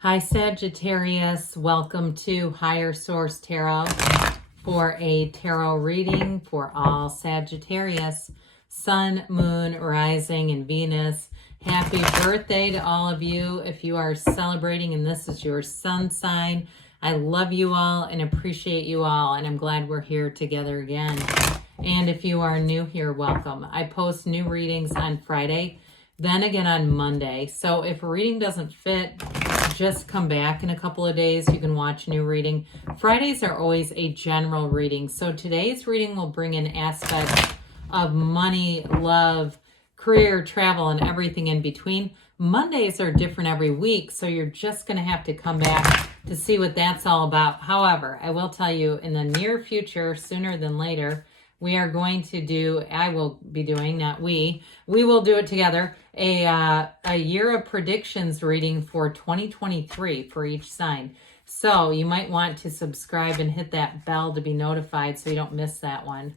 Hi Sagittarius, welcome to Higher Source Tarot for a tarot reading for all Sagittarius, Sun, Moon, Rising, and Venus. Happy birthday to all of you if you are celebrating and this is your sun sign. I love you all and appreciate you all, and I'm glad we're here together again. And if you are new here, welcome. I post new readings on Friday, then again on Monday. So if a reading doesn't fit, just come back in a couple of days. You can watch a new reading. Fridays are always a general reading. So today's reading will bring in aspects of money, love, career, travel, and everything in between. Mondays are different every week, so you're just going to have to come back to see what that's all about. However, I will tell you in the near future, sooner than later, we are going to do, I will be doing, not we will do it together, a year of predictions reading for 2023 for each sign. So you might want to subscribe and hit that bell to be notified so you don't miss that one.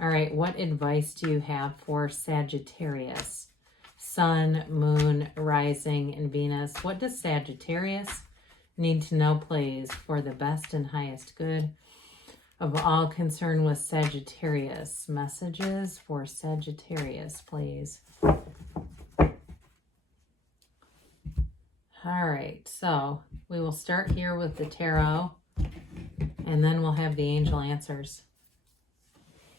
All right, what advice do you have for Sagittarius? Sun, Moon, Rising, and Venus. What does Sagittarius need to know, please, for the best and highest good of all concerned with Sagittarius? Messages for Sagittarius, please. All right, so we will start here with the tarot, and then we'll have the angel answers.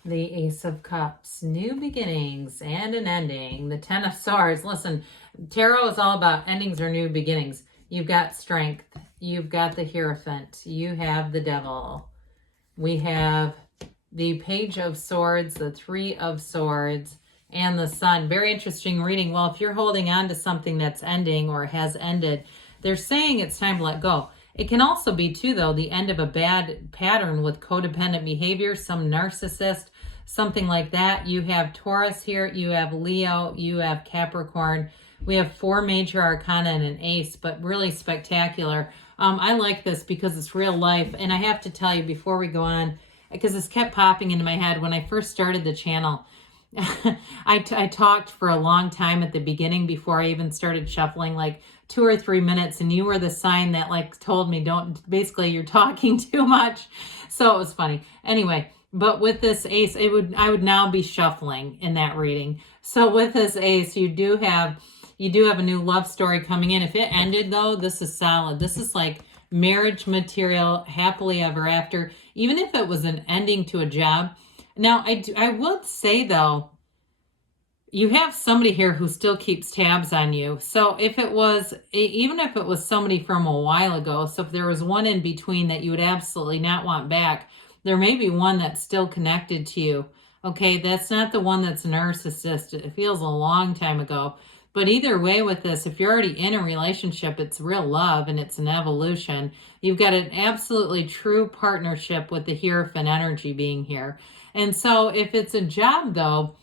The Ace of Cups, new beginnings and an ending. The Ten of Swords. Listen, tarot is all about endings or new beginnings. You've got Strength. You've got the Hierophant. You have the Devil. We have the Page of Swords, the Three of Swords, and the Sun. Very interesting reading. Well, if you're holding on to something that's ending or has ended, they're saying it's time to let go. It can also be, too, though, the end of a bad pattern with codependent behavior, some narcissist, something like that. You have Taurus here. You have Leo. You have Capricorn. We have 4 major arcana and an ace, but really spectacular. I like this because it's real life. And I have to tell you before we go on, because this kept popping into my head when I first started the channel, I talked for a long time at the beginning before I even started shuffling, like 2 or 3 minutes, and you were the sign that like told me, basically you're talking too much. So it was funny. Anyway, but with this ace, I would now be shuffling in that reading. So with this ace, you do have a new love story coming in. If it ended though, this is solid. This is like marriage material, happily ever after, even if it was an ending to a job. Now, I would say, though, you have somebody here who still keeps tabs on you. So if it was, even if it was somebody from a while ago, so if there was one in between that you would absolutely not want back, there may be one that's still connected to you. Okay, that's not the one that's a narcissist. It feels a long time ago. But either way with this, if you're already in a relationship, it's real love and it's an evolution. You've got an absolutely true partnership with the Hierophant energy being here. And so if it's a job, though,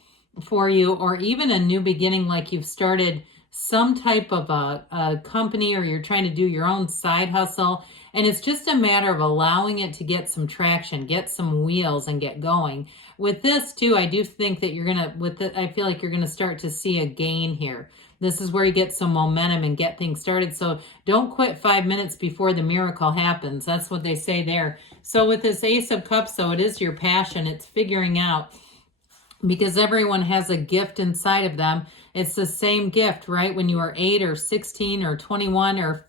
for you, or even a new beginning, like you've started some type of a company, or you're trying to do your own side hustle, and it's just a matter of allowing it to get some traction, get some wheels, and get going. With this, too, I do think that you're going to, I feel like you're going to start to see a gain here. This is where you get some momentum and get things started. So don't quit 5 minutes before the miracle happens. That's what they say there. So with this Ace of Cups, though, it is your passion. It's figuring out, because everyone has a gift inside of them. It's the same gift, right? When you are 8 or 16 or 21 or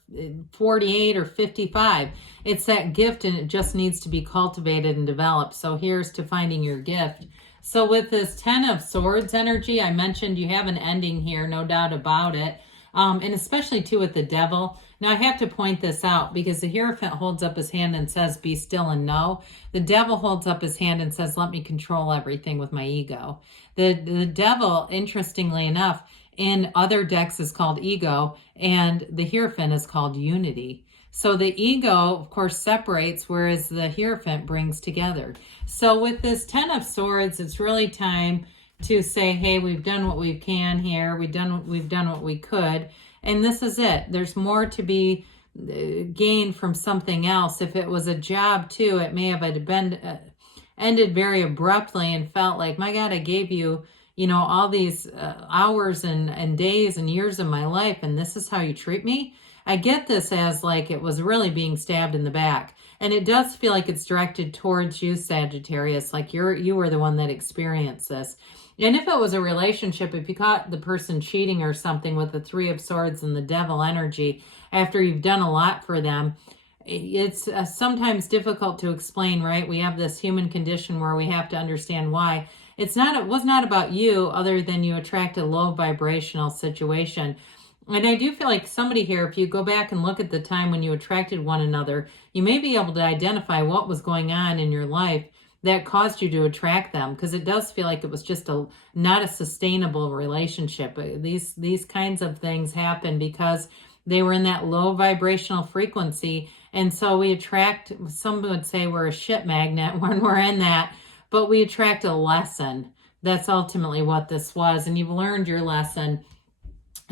48 or 55, it's that gift, and it just needs to be cultivated and developed. So here's to finding your gift. So with this 10 of Swords energy, I mentioned you have an ending here, no doubt about it. And especially too with the Devil. Now I have to point this out because the Hierophant holds up his hand and says, be still and know. The Devil holds up his hand and says, let me control everything with my ego. The Devil, interestingly enough, in other decks is called ego, and the Hierophant is called unity. So the ego, of course, separates, whereas the Hierophant brings together. So with this 10 of Swords, it's really time to say, hey, we've done what we can here. We've done what we could. And this is it. There's more to be gained from something else. If it was a job, too, it may have been ended very abruptly and felt like, my God, I gave you, all these hours and days and years of my life, and this is how you treat me. I get this as like it was really being stabbed in the back. And it does feel like it's directed towards you, Sagittarius, like you were the one that experienced this. And if it was a relationship, if you caught the person cheating or something with the Three of Swords and the Devil energy, after you've done a lot for them, it's sometimes difficult to explain, right? We have this human condition where we have to understand why. It was not about you other than you attract a low vibrational situation. And I do feel like somebody here, if you go back and look at the time when you attracted one another, you may be able to identify what was going on in your life that caused you to attract them, because it does feel like it was just not a sustainable relationship. These kinds of things happen because they were in that low vibrational frequency. And so we attract, some would say we're a shit magnet when we're in that, but we attract a lesson. That's ultimately what this was. And you've learned your lesson.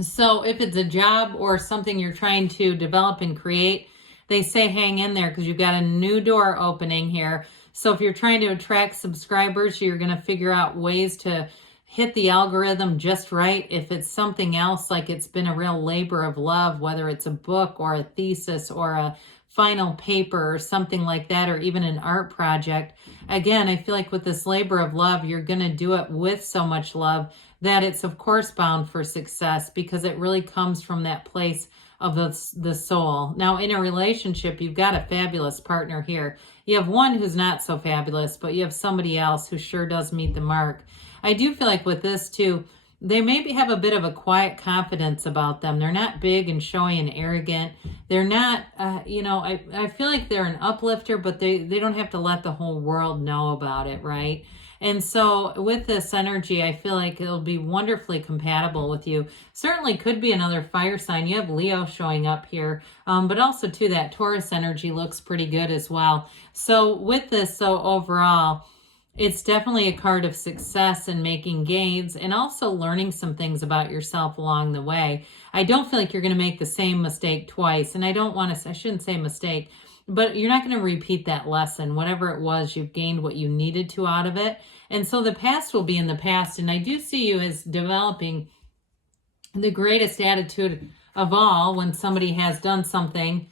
So if it's a job or something you're trying to develop and create, they say hang in there because you've got a new door opening here. So if you're trying to attract subscribers, you're going to figure out ways to hit the algorithm just right. If it's something else, like it's been a real labor of love, whether it's a book or a thesis or a final paper or something like that, or even an art project. Again, I feel like with this labor of love, you're going to do it with so much love that it's of course bound for success, because it really comes from that place of the soul. Now, in a relationship, you've got a fabulous partner here. You have one who's not so fabulous, but you have somebody else who sure does meet the mark. I do feel like with this too, they maybe have a bit of a quiet confidence about them. They're not big and showy and arrogant. They're not, I feel like they're an uplifter, but they don't have to let the whole world know about it, right? And so with this energy, I feel like it'll be wonderfully compatible with you. Certainly could be another fire sign. You have Leo showing up here, but also too, that Taurus energy looks pretty good as well. So with this, overall, it's definitely a card of success and making gains and also learning some things about yourself along the way. I don't feel like you're going to make the same mistake twice. And I shouldn't say mistake, but you're not going to repeat that lesson. Whatever it was, you've gained what you needed to out of it. And so the past will be in the past. And I do see you as developing the greatest attitude of all when somebody has done something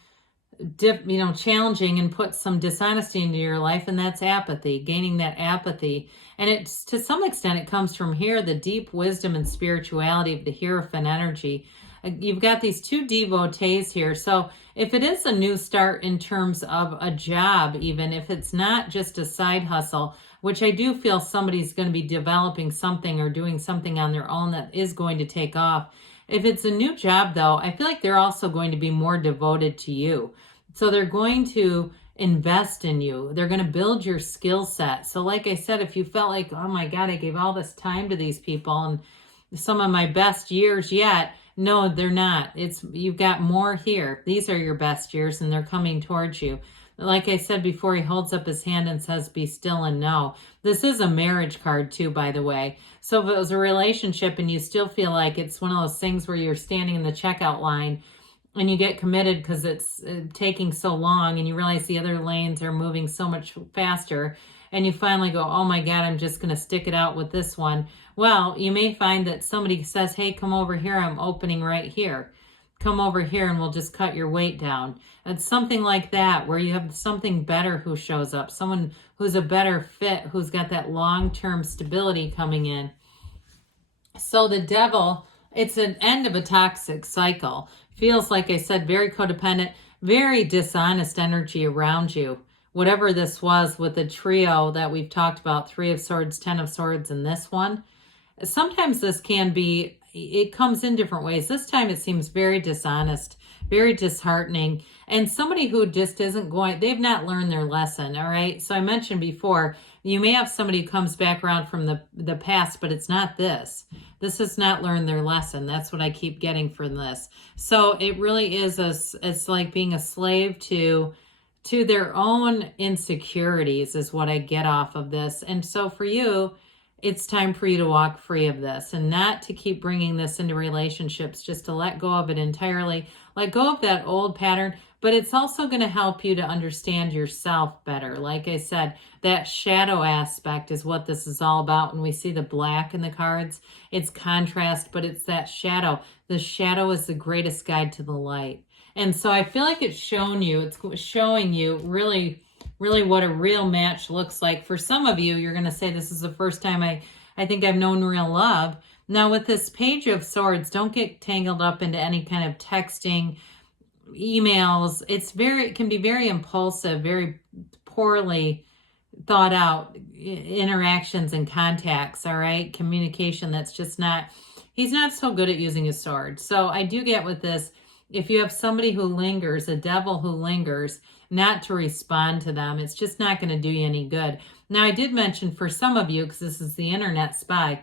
challenging and put some dishonesty into your life, and that's apathy, gaining that apathy. And it's, to some extent, it comes from here, the deep wisdom and spirituality of the Hierophant energy. You've got these two devotees here. So if it is a new start in terms of a job, even if it's not just a side hustle, which I do feel somebody's going to be developing something or doing something on their own that is going to take off. If it's a new job, though, I feel like they're also going to be more devoted to you. So they're going to invest in you. They're going to build your skill set. So like I said, if you felt like, oh my God, I gave all this time to these people and some of my best years yet, no, they're not. You've got more here. These are your best years and they're coming towards you. Like I said before, he holds up his hand and says, be still and know. This is a marriage card too, by the way. So if it was a relationship and you still feel like it's one of those things where you're standing in the checkout line and you get committed because it's taking so long and you realize the other lanes are moving so much faster and you finally go, oh my God, I'm just going to stick it out with this one. Well, you may find that somebody says, hey, come over here. I'm opening right here. Come over here and we'll just cut your weight down. It's something like that where you have something better who shows up, someone who's a better fit, who's got that long-term stability coming in. So the Devil, it's an end of a toxic cycle. Feels, like I said, very codependent, very dishonest energy around you. Whatever this was with the trio that we've talked about, 3 of Swords, 10 of Swords, and this one. Sometimes this can be, it comes in different ways. This time it seems very dishonest, very disheartening, and somebody who just isn't going, they've not learned their lesson, all right? So I mentioned before, you may have somebody who comes back around from the past, but it's not this. This has not learned their lesson. That's what I keep getting from this. So it really is, it's like being a slave to their own insecurities is what I get off of this. And so for you, it's time for you to walk free of this and not to keep bringing this into relationships, just to let go of it entirely. Let go of that old pattern, but it's also going to help you to understand yourself better. Like I said, that shadow aspect is what this is all about. When we see the black in the cards, it's contrast, but it's that shadow. The shadow is the greatest guide to the light. And so I feel like it's showing you really, really what a real match looks like. For some of you, you're going to say, this is the first time I think I've known real love. Now with this Page of Swords, don't get tangled up into any kind of texting, emails. It can be very impulsive, very poorly thought out interactions and contacts, all right? Communication that's just not, he's not so good at using his sword. So I do get with this, if you have somebody who lingers, a devil who lingers, not to respond to them, it's just not going to do you any good. Now, I did mention for some of you, because this is the internet spy,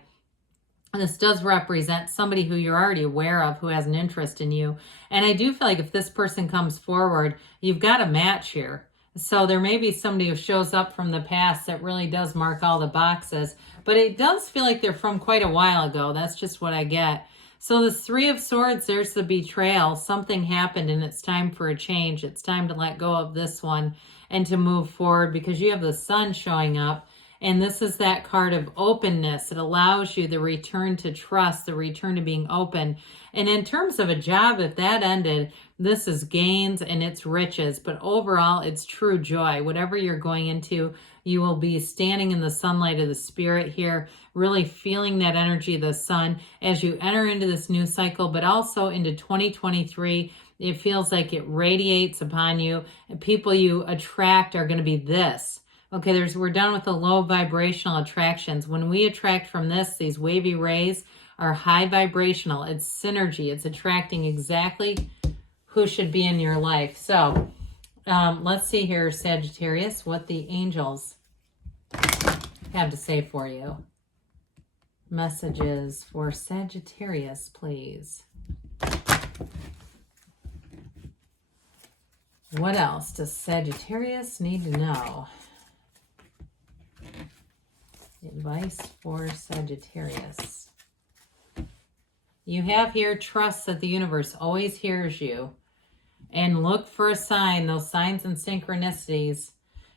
and this does represent somebody who you're already aware of who has an interest in you. And I do feel like if this person comes forward, you've got a match here. So there may be somebody who shows up from the past that really does mark all the boxes. But it does feel like they're from quite a while ago. That's just what I get. So the Three of Swords, there's the betrayal. Something happened and it's time for a change. It's time to let go of this one and to move forward, because you have the Sun showing up. And this is that card of openness. It allows you the return to trust, the return to being open. And in terms of a job, if that ended, this is gains and it's riches. But overall, it's true joy. Whatever you're going into, you will be standing in the sunlight of the spirit here, really feeling that energy of the sun as you enter into this new cycle, but also into 2023. It feels like it radiates upon you, and people you attract are going to be this. Okay, we're done with the low vibrational attractions. When we attract from this, these wavy rays are high vibrational. It's synergy. It's attracting exactly who should be in your life. So let's see here, Sagittarius, what the angels have to say for you. Messages for Sagittarius, please. What else does Sagittarius need to know? Advice for Sagittarius. You have here, trust that the universe always hears you, and look for a sign, those signs and synchronicities.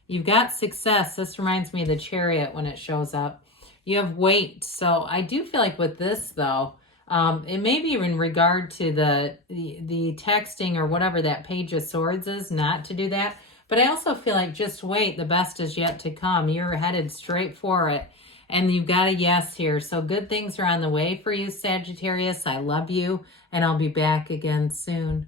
You've got success. This reminds me of the Chariot when it shows up. You have weight. So I do feel like with this, though, it may be in regard to the texting or whatever that Page of Swords is, not to do that. But I also feel like just wait. The best is yet to come. You're headed straight for it. And you've got a yes here. So good things are on the way for you, Sagittarius. I love you. And I'll be back again soon.